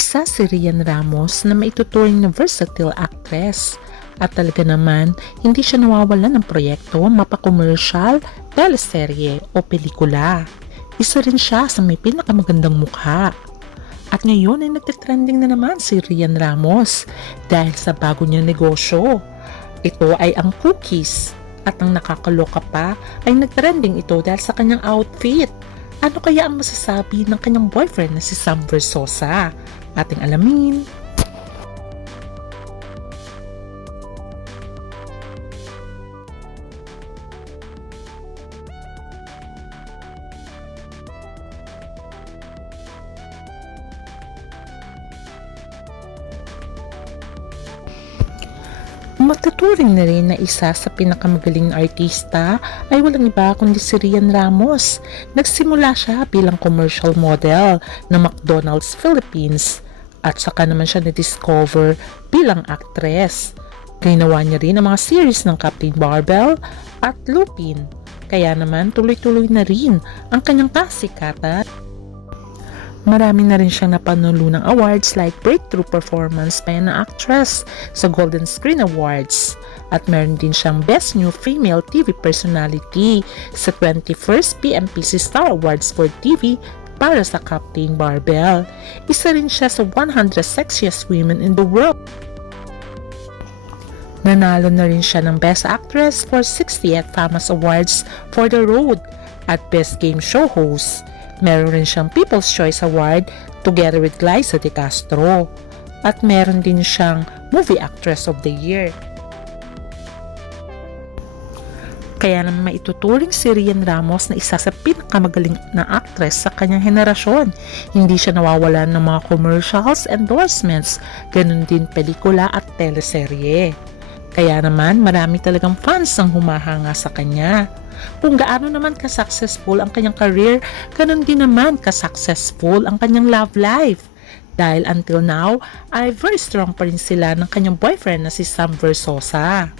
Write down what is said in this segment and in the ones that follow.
Isa si Rian Ramos na maituturing na versatile actress at talaga naman hindi siya nawawalan ng proyekto mapa-commercial, teleserye o pelikula. Isa rin siya sa may pinakamagandang mukha. At ngayon ay nagtitrending na naman si Rian Ramos dahil sa bago niyang negosyo. Ito ay ang cookies at ang nakakaloka pa ay nagtrending ito dahil sa kanyang outfit. Ano kaya ang masasabi ng kanyang boyfriend na si Sam Versosa? Ating alamin. Matuturing na rin na isa sa pinakamagaling na artista ay walang iba kundi si Rian Ramos. Nagsimula siya bilang commercial model ng McDonald's Philippines at saka naman siya na-discover bilang actress. Ginawa niya rin ang mga series ng Captain Barbell at Lupin. Kaya naman tuloy-tuloy na rin ang kanyang kasikatan. Marami na rin siyang napanulo ng awards like Breakthrough Performance by an Actress sa Golden Screen Awards. At meron din siyang Best New Female TV Personality sa 21st PMPC Star Awards for TV para sa Captain Barbell. Isa rin siya sa 100 Sexiest Women in the World. Nanalo na rin siya ng Best Actress for 60th Famous Awards for The Road at Best Game Show Host. Meron rin siyang People's Choice Award together with Glyza De Castro. At meron din siyang Movie Actress of the Year. Kaya naman maituturing si Rian Ramos na isa sa pinakamagaling na actress sa kanyang henerasyon. Hindi siya nawawalan ng mga commercials, endorsements, ganun din pelikula at teleserye. Kaya naman marami talagang fans ang humahanga sa kanya. Kung gaano naman ka-successful ang kanyang career, ganun din naman ka-successful ang kanyang love life. Dahil until now, ay very strong pa rin sila ng kanyang boyfriend na si Sam Versosa.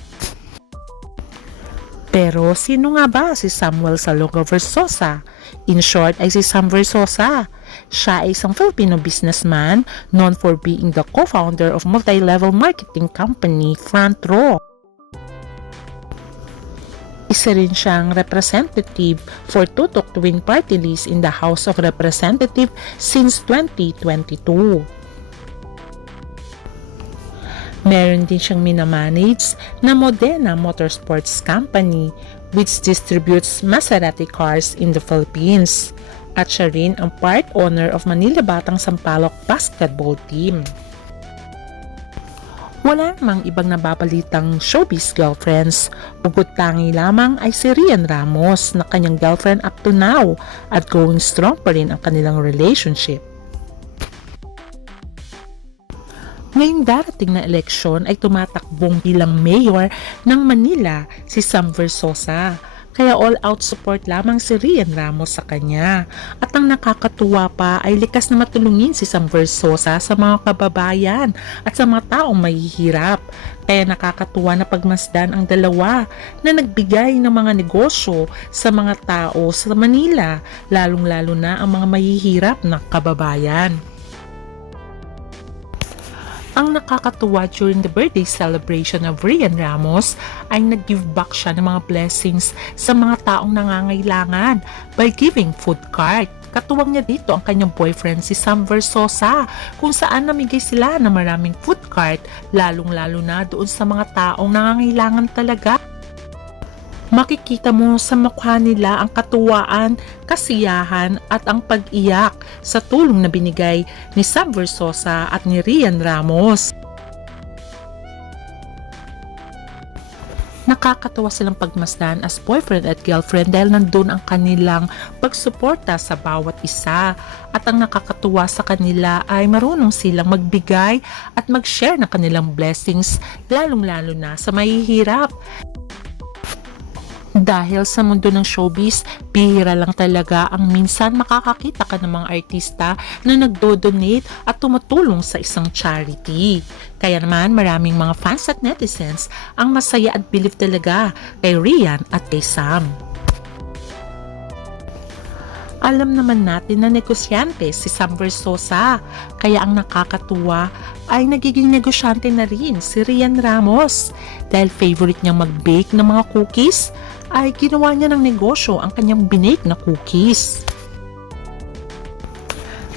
Pero sino nga ba si Samuel Salonga Versosa? In short ay si Sam Versosa. Siya ay isang Filipino businessman known for being the co-founder of multi-level marketing company Front Row. Isa rin siyang representative for Tutok Twin Party List in the House of Representatives since 2022. Meron din siyang minamanage na Modena Motorsports Company which distributes Maserati cars in the Philippines. At siya rin ang part owner of Manila Batang Sampaloc basketball team. Wala namang ibang nababalitang showbiz girlfriends, bukod tangi lamang ay si Rian Ramos na kanyang girlfriend up to now at going strong pa rin ang kanilang relationship. Ngayong darating na eleksyon ay tumatakbong bilang mayor ng Manila si Sam Versosa. Kaya all-out support lamang si Rian Ramos sa kanya. At ang nakakatuwa pa ay likas na matulungin si Sam Versosa sa mga kababayan at sa mga taong mahihirap. Kaya nakakatuwa na pagmasdan ang dalawa na nagbigay ng mga negosyo sa mga tao sa Manila, lalong-lalo na ang mga mahihirap na kababayan. Ang nakakatuwa during the birthday celebration of Rian Ramos ay nag-give back siya ng mga blessings sa mga taong nangangailangan by giving food cart. Katuwang niya dito ang kanyang boyfriend si Sam Versosa kung saan namigay sila ng maraming food cart lalong-lalo na doon sa mga taong nangangailangan talaga. Makikita mo sa mukha nila ang katuwaan, kasiyahan at ang pag-iyak sa tulong na binigay ni Sam Versosa at ni Rian Ramos. Nakakatawa silang pagmasdan as boyfriend at girlfriend dahil nandun ang kanilang pagsuporta sa bawat isa. At ang nakakatuwa sa kanila ay marunong silang magbigay at mag-share ng kanilang blessings lalong-lalo na sa mahihirap. Dahil sa mundo ng showbiz, bihira lang talaga ang minsan makakakita ka ng mga artista na nagdo-donate at tumutulong sa isang charity. Kaya naman maraming mga fans at netizens ang masaya at believe talaga kay Rian at kay Sam. Alam naman natin na negosyante si Sam Versosa, kaya ang nakakatuwa ay nagiging negosyante na rin si Rian Ramos. Dahil favorite niyang mag-bake ng mga cookies, ay ginawa niya ng negosyo ang kanyang binake na cookies.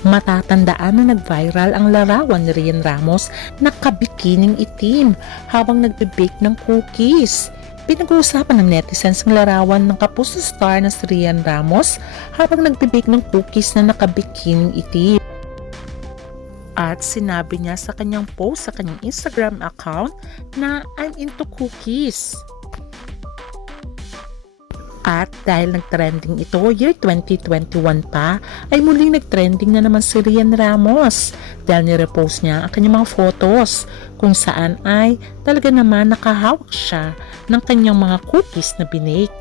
Matatandaan na nag-viral ang larawan ni Rian Ramos na kabikining itim habang nagbe-bake ng cookies. Pinag-uusapan ng netizens ang larawan ng kapuso star na si Rian Ramos habang nagbe-bake ng cookies na nakabikining itim. At sinabi niya sa kanyang post sa kanyang Instagram account na I'm into cookies. At dahil nag-trending ito, year 2021 pa, ay muling nag-trending na naman si Rian Ramos dahil nirepost niya ang kanyang mga photos kung saan ay talaga naman nakahawak siya ng kanyang mga cookies na binake.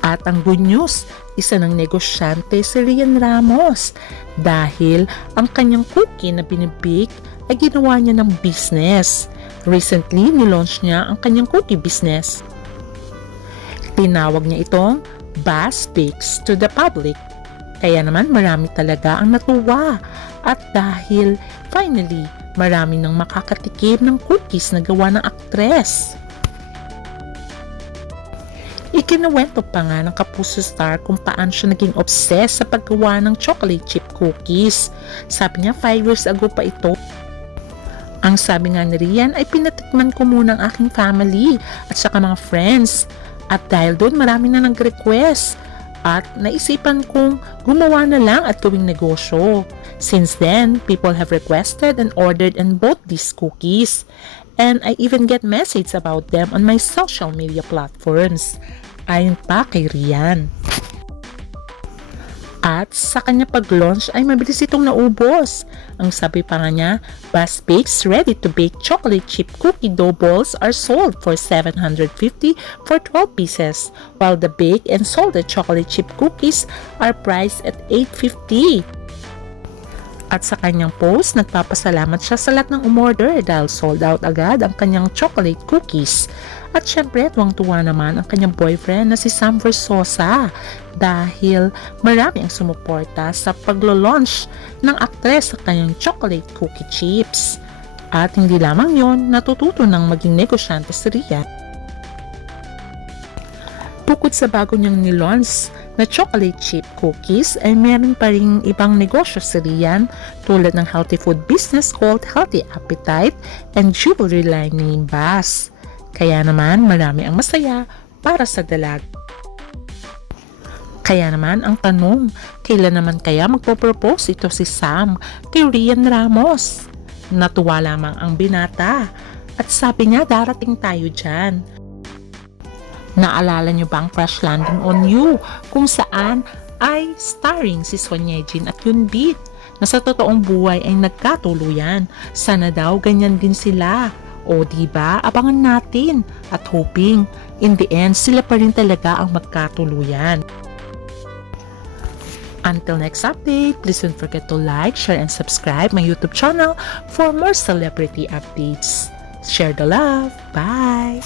At ang good news, isa ng negosyante si Rian Ramos dahil ang kanyang cookie na binibake ay ginawa niya ng business. Recently, nilaunch niya ang kanyang cookie business. Tinawag niya itong Bas Bakes to the Public. Kaya naman marami talaga ang natuwa at dahil finally marami nang makakatikim ng cookies na gawa ng aktres. Ikinuwento pa nga ng kapuso star kung paano siya naging obsessed sa paggawa ng chocolate chip cookies. Sabi niya 5 years ago pa ito. Ang sabi nga ni Rian ay pinatikman ko muna ang aking family at saka mga friends. At dahil doon marami na nag-request at naisipan kong gumawa na lang at gawing negosyo. Since then, people have requested and ordered and bought these cookies. And I even get messages about them on my social media platforms. Ayon pa kay Rian. At sa kanya pag-launch ay mabilis itong naubos. Ang sabi pa nga niya, Bas Bakes ready-to-bake chocolate chip cookie dough balls are sold for $750 for 12 pieces, while the baked and salted chocolate chip cookies are priced at $850. At sa kanyang post, nagpapasalamat siya sa lahat ng umorder dahil sold out agad ang kanyang chocolate cookies. At syempre, tuwang-tuwa naman ang kanyang boyfriend na si Sam Versosa dahil marami ang sumuporta sa paglo-launch ng aktres sa kanyang chocolate cookie chips. At hindi lamang yon, natututo ng maging negosyante si Rian. Bukod sa bago niyang nilaunch na chocolate chip cookies ay meron pa ring ibang negosyo si Rian tulad ng healthy food business called Healthy Appetite and jewelry line named Bas. Kaya naman marami ang masaya para sa dalag. Kaya naman ang tanong, kailan naman kaya magpo-propose ito si Sam kay Rian Ramos? Natuwa lamang ang binata at sabi niya darating tayo dyan. Naalala niyo ba ang Crash Landing on You kung saan ay starring si Sonia Jean at Yunbit na sa totoong buhay ay nagkatuluyan? Sana daw ganyan din sila. O diba, abangan natin at hoping in the end sila pa rin talaga ang magkatuluyan. Until next update, please don't forget to like, share, and subscribe my YouTube channel for more celebrity updates. Share the love. Bye!